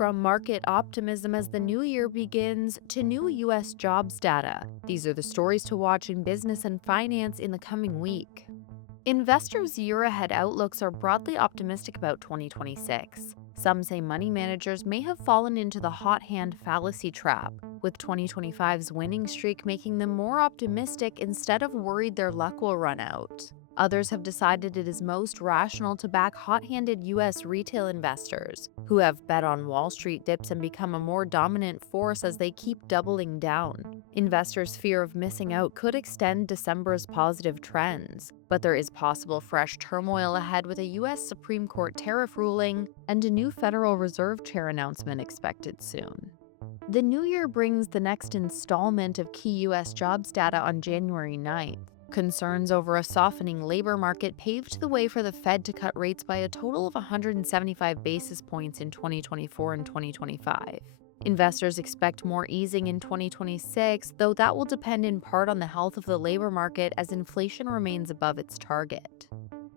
From market optimism as the new year begins to new U.S. jobs data, these are the stories to watch in business and finance in the coming week. Investors' year ahead outlooks are broadly optimistic about 2026. Some say money managers may have fallen into the hot hand fallacy trap, with 2025's winning streak making them more optimistic instead of worried their luck will run out. Others have decided it is most rational to back hot-handed U.S. retail investors, who have bet on Wall Street dips and become a more dominant force as they keep doubling down. Investors' fear of missing out could extend December's positive trends, but there is possible fresh turmoil ahead with a U.S. Supreme Court tariff ruling and a new Federal Reserve Chair announcement expected soon. The new year brings the next installment of key U.S. jobs data on January 9th. Concerns over a softening labor market paved the way for the Fed to cut rates by a total of 175 basis points in 2024 and 2025. Investors expect more easing in 2026, though that will depend in part on the health of the labor market as inflation remains above its target.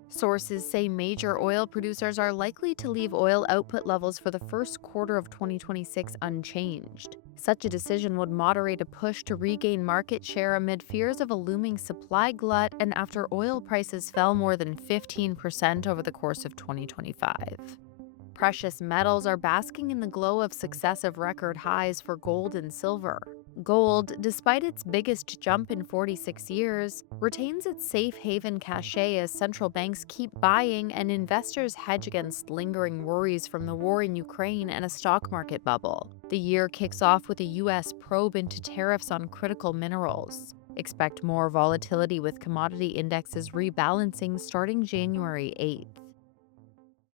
Sources say major oil producers are likely to leave oil output levels for the first quarter of 2026 unchanged. Such a decision would moderate a push to regain market share amid fears of a looming supply glut and after oil prices fell more than 15% over the course of 2025. Precious metals are basking in the glow of successive record highs for gold and silver. Gold, despite its biggest jump in 46 years, retains its safe haven cachet as central banks keep buying and investors hedge against lingering worries from the war in Ukraine and a stock market bubble. The year kicks off with a U.S. probe into tariffs on critical minerals. Expect more volatility with commodity indexes rebalancing starting January 8th.